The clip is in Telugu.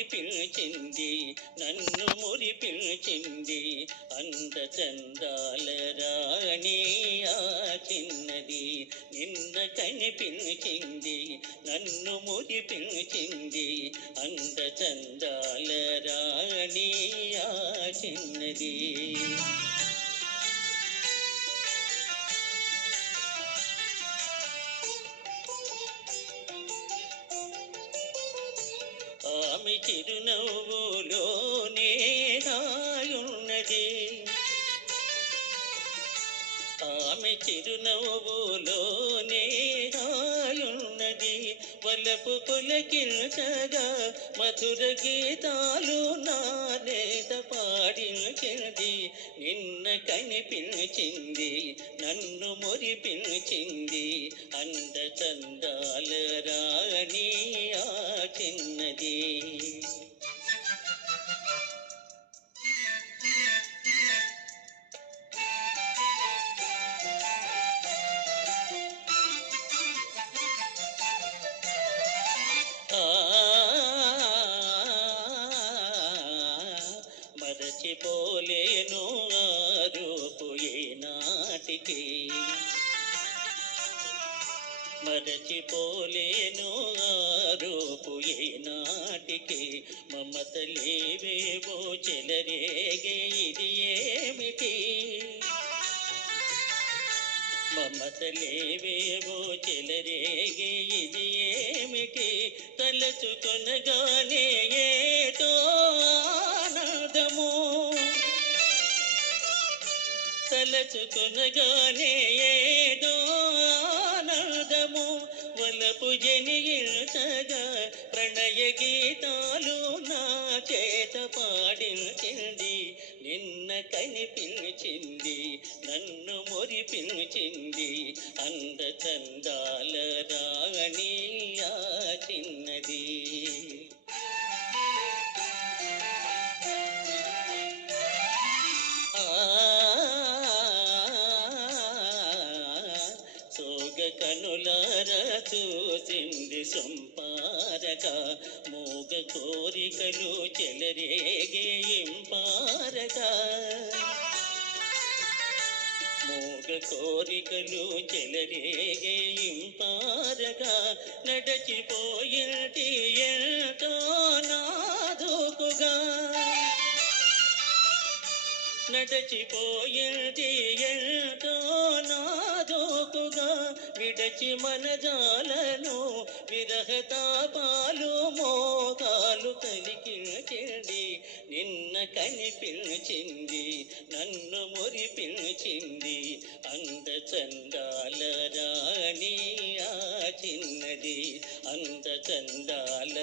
మురిపించింది నన్ను మురిపించింది అంద చందాల రాణి ఆ చిన్నది నిన్న కనిపించింది నన్ను మురిపించింది అంద చందాల రాణి ఆ చిన్నది. ఆమె చిరునవ్వులోనే హాయున్నది ఆమె చిరునవ్వులోనే హాయున్నది వలపు పులకించగా మధుర గీతాలు నానేత పాడించింది నిన్న కనిపించింది నన్ను మురిపించింది అంద చందాల రాణి ఆ చిన్నది. మరచిపోలేను ఆ రూపు ఏనాటికి మరచిపోలేను ఆ రూపు ఏనాటికి మమతలేవేవో చెలరేగే ఇది ఏమిటి మమతలేవేవో చెలరేగే ఇది ఏమిటి తలచుకొనగానే ఏదో ఆనందము తలచుకొనగానే ఏదో ఆనందము వలపు జనియించగా ప్రణయ గీతాలు నా చేత పాడించింది నిన్న కనిపించింది నన్ను మురిపించింది అంద చందాల రాణి ఆ చిన్నది. సోగ కనులార చూసింది సొంపారక మూగ కోరికలు చెలరేగే ఇంపారక మూగ కోరికలు చెలరేగే ఇంపారక నడచిపోయింది ఎంతో నాదుకుగా నడచిపోయింది ఎంతో నాదోకుగా విడచి మనజాలను విరహతాపాలు మోకాలు కలిగించింది నిన్న కనిపించింది నన్ను మురిపించింది అంద చందాల రాణి ఆ చిన్నది అంద చందాల